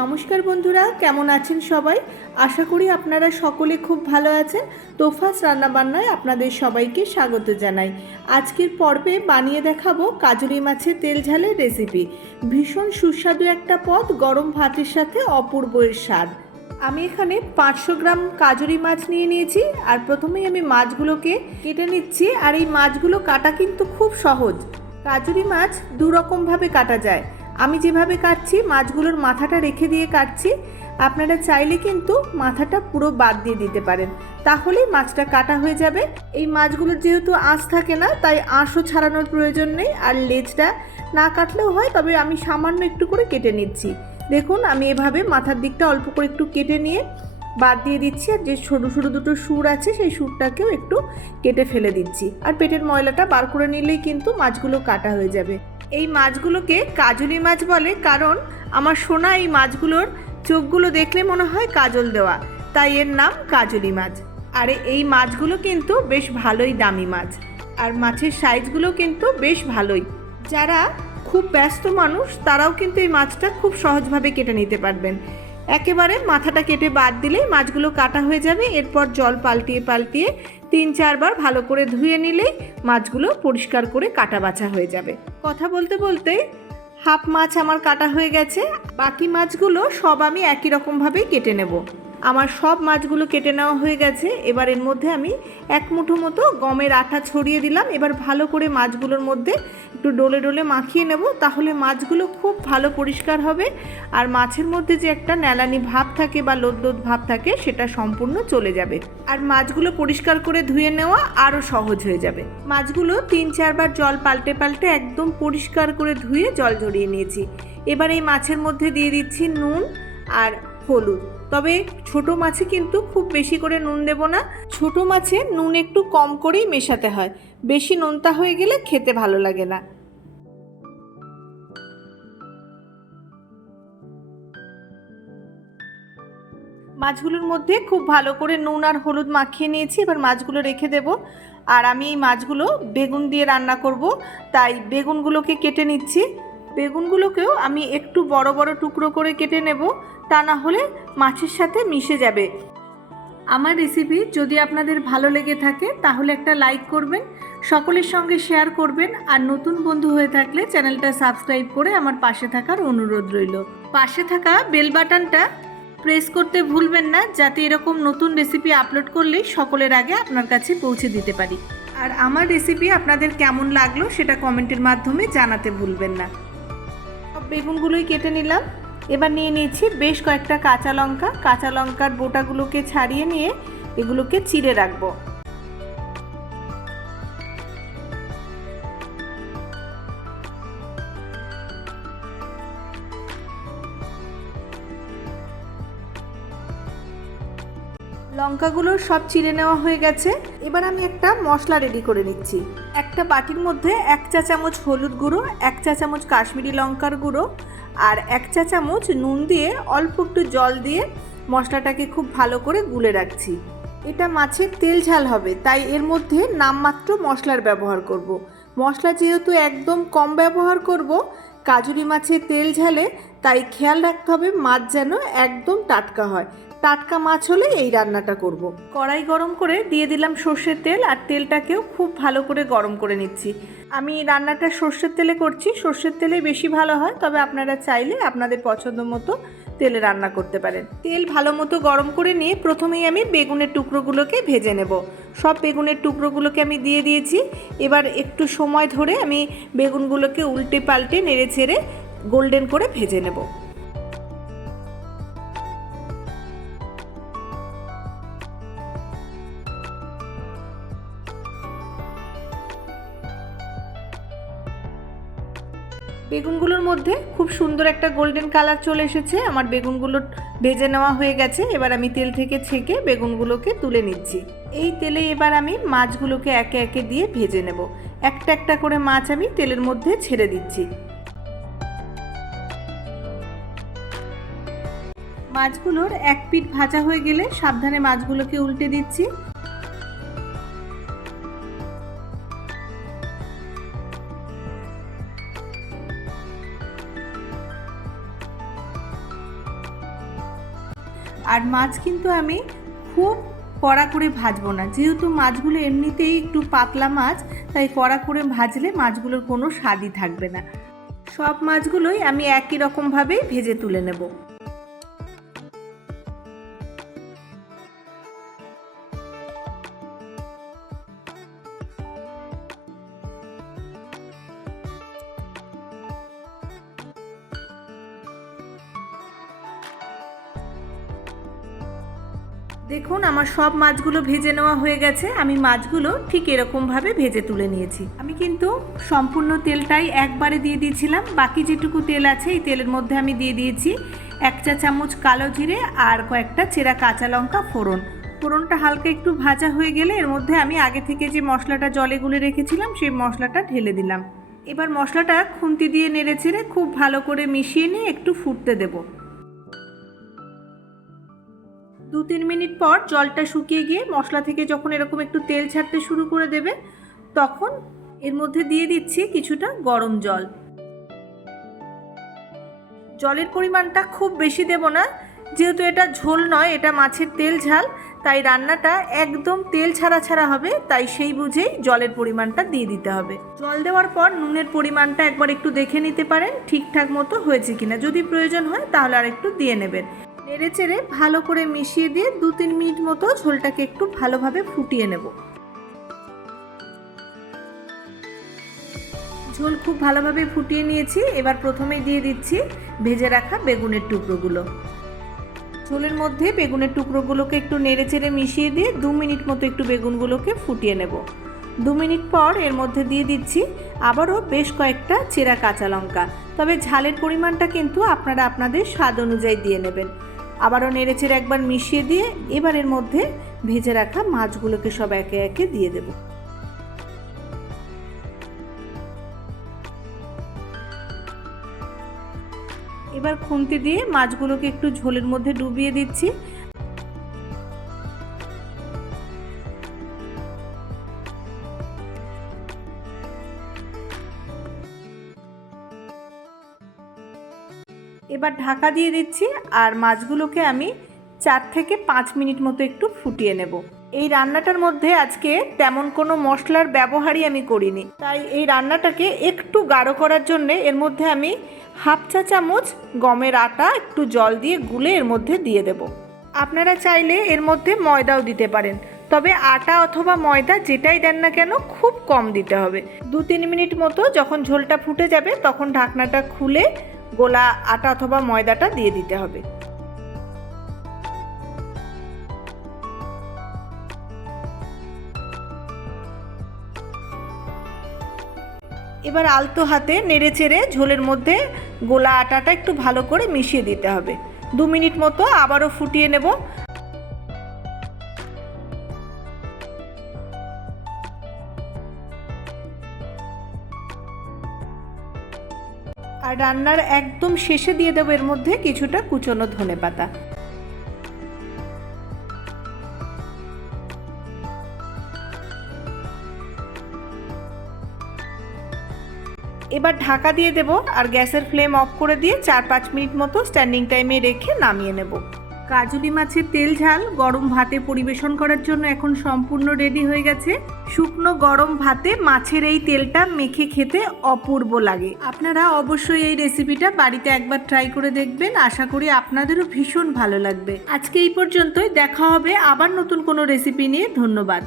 নমস্কার বন্ধুরা, কেমন আছেন সবাই? আশা করি আপনারা সকলে খুব ভালো আছেন। তোফাস রান্নাবান্নায় আপনাদের সবাইকে স্বাগত জানাই। আজকের পর্বে বানিয়ে দেখাবো কাজুরি মাছের তেল ঝালের রেসিপি। ভীষণ সুস্বাদু একটা পদ, গরম ভাতের সাথে অপূর্ব এর স্বাদ। আমি এখানে পাঁচশো গ্রাম কাজুরি মাছ নিয়ে নিয়েছি, আর প্রথমেই আমি মাছগুলোকে কেটে নিচ্ছি, আর এই মাছগুলো কাটা কিন্তু খুব সহজ। কাজুরি মাছ দু রকমভাবে কাটা যায়। আমি যেভাবে কাটছি, মাছগুলোর মাথাটা রেখে দিয়ে কাটছি, আপনারা চাইলে কিন্তু মাথাটা পুরো বাদ দিয়ে দিতে পারেন। তাহলেই মাছটা কাটা হয়ে যাবে। এই মাছগুলোর যেহেতু আঁশ থাকে না, তাই আঁশও ছাড়ানোর প্রয়োজন নেই। আর লেজটা না কাটলেও হয়, তবে আমি সামান্য একটু করে কেটে নিচ্ছি। দেখুন, আমি এভাবে মাথার দিকটা অল্প করে একটু কেটে নিয়ে বাদ দিয়ে দিচ্ছি। আর যে সরু সরু দুটো সুর আছে, সেই সুরটাকেও একটু কেটে ফেলে দিচ্ছি। আর পেটের ময়লাটা বার করে নিলেই কিন্তু মাছগুলো কাটা হয়ে যাবে। এই মাছগুলোকে কাজলি মাছ বলে, কারণ আমার সোনা এই মাছগুলোর চোখগুলো দেখলে মনে হয় কাজল দেওয়া। তাই এর নাম কাজলি মাছ। আর, এই মাছগুলো কিন্তু বেশ ভালোই দামি মাছ। আর মাছের সাইজগুলো কিন্তু বেশ ভালোই। যারা খুব ব্যস্ত মানুষ, তারাও কিন্তু এই মাছটা খুব সহজভাবে কেটে নিতে পারবেন। একেবারে মাথাটা কেটে বাদ দিলেই মাছগুলো কাটা হয়ে যাবে, এরপর জল পাল্টিয়ে পাল্টিয়ে তিন চারবার ভালো করে ধুয়ে নিলেই মাছগুলো পরিষ্কার করে কাটা বাছা হয়ে যাবে। কথা বলতে বলতে হাফ মাছ আমার কাটা হয়ে গেছে, বাকি মাছগুলো সব আমি একই রকমভাবেই কেটে নেব। আমার সব মাছগুলো কেটে নেওয়া হয়ে গেছে। এবার এর মধ্যে আমি এক মুঠো মতো গমের আঠা ছড়িয়ে দিলাম। এবার ভালো করে মাছগুলোর মধ্যে একটু ডোলে ডলে মাখিয়ে নেব। তাহলে মাছগুলো খুব ভালো পরিষ্কার হবে। আর মাছের মধ্যে যে একটা ন্যালানি ভাব থাকে বা লোদ ভাব থাকে, সেটা সম্পূর্ণ চলে যাবে। আর মাছগুলো পরিষ্কার করে ধুয়ে নেওয়া আরও সহজ হয়ে যাবে। মাছগুলো তিন চারবার জল পাল্টে পাল্টে একদম পরিষ্কার করে ধুয়ে জল ঝরিয়ে নিয়েছি। এবার এই মাছের মধ্যে দিয়ে দিচ্ছি নুন আর হলুদ। তবে ছোট মাছে কিন্তু খুব বেশি করে নুন দেব না। ছোট মাছে নুন একটু কম করেই মেশাতে হয়। বেশি নোনতা হয়ে গেলে খেতে ভালো লাগে না। মাছগুলোর মধ্যে খুব ভালো করে নুন আর হলুদ মাখিয়ে নিয়েছি, এবার মাছগুলো রেখে দেব। আর আমি এই মাছগুলো বেগুন দিয়ে রান্না করব, তাই বেগুনগুলোকে কেটে নিচ্ছি। বেগুনগুলোকেও আমি একটু বড় বড় টুকরো করে কেটে নেব। তা না হলে মাছের সাথে মিশে যাবে। আমার রেসিপি যদি আপনাদের ভালো লেগে থাকে, তাহলে একটা লাইক করবেন, সকলের সঙ্গে শেয়ার করবেন, আর নতুন বন্ধু হয়ে থাকলে চ্যানেলটা সাবস্ক্রাইব করে আমার পাশে থাকার অনুরোধ রইল। পাশে থাকা বেল বাটনটা প্রেস করতে ভুলবেন না, যাতে এরকম নতুন রেসিপি আপলোড করলেই সকলের আগে আপনার কাছে পৌঁছে দিতে পারি। আর আমার রেসিপি আপনাদের কেমন লাগল, সেটা কমেন্টের মাধ্যমে জানাতে ভুলবেন না। বেগুনগুলোই কেটে নিলাম। এবার নিয়ে নিয়েছি বেশ কয়েকটা কাঁচা লঙ্কা। কাঁচা লঙ্কার বোটাগুলোকে ছাড়িয়ে নিয়ে এগুলোকে চিড়ে রাখব। লঙ্কাগুলো সব চিড়ে নেওয়া হয়ে গেছে। এবার আমি একটা মশলা রেডি করে নিচ্ছি। একটা বাটির মধ্যে এক চা চামচ হলুদ গুঁড়ো, এক চা চামচ কাশ্মীরি লঙ্কার গুঁড়ো আর এক চা চামচ নুন দিয়ে অল্প একটু জল দিয়ে মশলাটাকে খুব ভালো করে গুলে রাখছি এটা মাছের তেল ঝাল হবে, তাই এর মধ্যে নামমাত্র মশলার ব্যবহার করব। মশলা যেহেতু একদম কম ব্যবহার করব, কাজুরি মাছের তেল ঝালে, তাই খেয়াল রাখতে হবে মাছ যেন একদম টাটকা হয় টাটকা মাছ হলে এই রান্নাটা করব। কড়াই গরম করে দিয়ে দিলাম সর্ষের তেল আর তেলটাকেও খুব ভালো করে গরম করে নিচ্ছি। আমি রান্নাটা সর্ষের তেলে করছি। সর্ষের তেলে বেশি ভালো হয়, তবে আপনারা চাইলে আপনাদের পছন্দ মতো তেলে রান্না করতে পারেন। তেল ভালো মতো গরম করে নিয়ে প্রথমেই আমি বেগুনের টুকরোগুলোকে ভেজে নেব। সব বেগুনের টুকরোগুলোকে আমি দিয়ে দিয়েছি। এবার একটু সময় ধরে আমি বেগুনগুলোকে উল্টে পাল্টে নেড়ে ছেড়ে গোল্ডেন করে ভেজে নেব। বেগুনগুলোর মধ্যে খুব সুন্দর একটা গোল্ডেন কালার চলে এসেছে। আমার বেগুনগুলো ভেজে নেওয়া হয়ে গেছে। এবার আমি তেল থেকে ছেঁকে বেগুনগুলোকে তুলে নিচ্ছি। এই তেলে এবার আমি মাছগুলোকে একে একে দিয়ে ভেজে নেব। একটা একটা করে মাছ আমি তেলের মধ্যে ছেড়ে দিচ্ছি। মাছগুলোর এক পিঠ ভাজা হয়ে গেলে সাবধানে মাছগুলোকে উল্টে দিচ্ছি। আর মাছ কিন্তু আমি খুব কড়া করে ভাজবো না। যেহেতু মাছগুলো এমনিতেই একটু পাতলা মাছ, তাই কড়া করে ভাজলে মাছগুলোর কোনো স্বাদই থাকবে না। সব মাছগুলোই আমি একই রকমভাবেই ভেজে তুলে নেব। দেখুন, আমার সব মাছগুলো ভেজে নেওয়া হয়ে গেছে। আমি মাছগুলো ঠিক এরকমভাবে ভেজে তুলে নিয়েছি। আমি কিন্তু সম্পূর্ণ তেলটাই একবারে দিয়ে দিয়েছিলাম। বাকি যেটুকু তেল আছে, এই তেলের মধ্যে আমি দিয়ে দিয়েছি এক চা চামচ কালো জিরে আর কয়েকটা চেরা কাঁচা লঙ্কা ফোড়ন। ফোড়নটা হালকা একটু ভাজা হয়ে গেলে এর মধ্যে আমি আগে থেকে যে মশলাটা জলে গুলে রেখেছিলাম, সেই মশলাটা ঢেলে দিলাম। এবার মশলাটা খুন্তি দিয়ে নেড়ে চেড়ে খুব ভালো করে মিশিয়ে নিয়ে একটু ফুটতে দেবো। দু তিন মিনিট পর জলটা শুকিয়ে গিয়ে মশলা থেকে যখন এরকম একটু তেল ছাড়তে শুরু করে দেবে, তখন এর মধ্যে দিয়ে দিচ্ছি কিছুটা গরম জল। জলের পরিমাণটা খুব বেশি দেব না, যেহেতু এটা ঝোল নয়, এটা মাছের তেল ঝাল, তাই রান্নাটা একদম তেল ছাড়া ছাড়া হবে, তাই সেই বুঝেই জলের পরিমাণটা দিয়ে দিতে হবে। জল দেওয়ার পর নুনের পরিমাণটা একবার একটু দেখে নিতে পারেন, ঠিকঠাক মতো হয়েছে কিনা। যদি প্রয়োজন হয় তাহলে আর একটু দিয়ে নেবেন। নেড়ে চেড়ে ভালো করে মিশিয়ে দিয়ে দু তিন মিনিট মতো ঝোলটাকে একটু ভালোভাবে ফুটিয়ে নেব। ঝোল খুব ভালোভাবে ফুটিয়ে নিয়েছি। এবার প্রথমেই দিয়ে দিচ্ছি ভেজে রাখা বেগুনের টুকরোগুলো। ঝোলের মধ্যে বেগুনের টুকরোগুলোকে একটু নেড়ে চেড়ে মিশিয়ে দিয়ে দু মিনিট মতো একটু বেগুনগুলোকে ফুটিয়ে নেব। দু মিনিট পর এর মধ্যে দিয়ে দিচ্ছি আবারও বেশ কয়েকটা চেরা কাঁচা লঙ্কা। তবে ঝালের পরিমাণটা কিন্তু আপনারা আপনাদের স্বাদ অনুযায়ী দিয়ে নেবেন। আবারও নেড়েচেড়ে একবার মিশিয়ে দিয়ে এবার এর মধ্যে ভেজে রাখা মাছগুলোকে সব একে একে দিয়ে দেব। এবার খুন্তি দিয়ে মাছগুলোকে একটু ঝোলের মধ্যে ডুবিয়ে দিচ্ছি। এবার ঢাকা দিয়ে দিচ্ছি আর মাছগুলোকে আমি চার থেকে পাঁচ মিনিট মতো একটু ফুটিয়ে নেব। এই রান্নাটার মধ্যে আজকে তেমন কোনো মশলার ব্যবহারই আমি করিনি। তাই এই রান্নাটাকে একটু গাঢ় করার জন্য এর মধ্যে আমি হাফ চা চামচ গমের আটা একটু জল দিয়ে গুলে এর মধ্যে দিয়ে দেব। আপনারা চাইলে এর মধ্যে ময়দাও দিতে পারেন। তবে আটা অথবা ময়দা যেটাই দেন না কেন খুব কম দিতে হবে। দু তিন মিনিট মতো যখন ঝোলটা ফুটে যাবে তখন ঢাকনাটা খুলে গোলা আটা অথবা ময়দাটা দিয়ে দিতে হবে। এবার আলতো হাতে নেড়ে চেড়ে ঝোলের মধ্যে গোলা আটাটা একটু ভালো করে মিশিয়ে দিতে হবে। দু মিনিট মতো আবারও ফুটিয়ে নেব। রান্নার একদম শেষে দিয়ে দেবো এর মধ্যে কিছুটা কুচনো ধনে পাতা। এবার ঢাকা দিয়ে দেব আর গ্যাসের ফ্লেম অফ করে দিয়ে চার পাঁচ মিনিট মতো স্ট্যান্ডিং টাইমে রেখে নামিয়ে নেব। কাজুলি মাছের তেল ঝাল, গরম ভাতে পরিবেশন করার জন্য এখন সম্পূর্ণ রেডি হয়ে গেছে। শুকনো গরম ভাতে মাছের এই তেলটা মেখে খেতে অপূর্ব লাগে। আপনারা অবশ্যই এই রেসিপিটা বাড়িতে একবার ট্রাই করে দেখবেন। আশা করি আপনাদেরও ভীষণ ভালো লাগবে। আজকে এই পর্যন্তই। দেখা হবে আবার নতুন কোনো রেসিপি নিয়ে। ধন্যবাদ।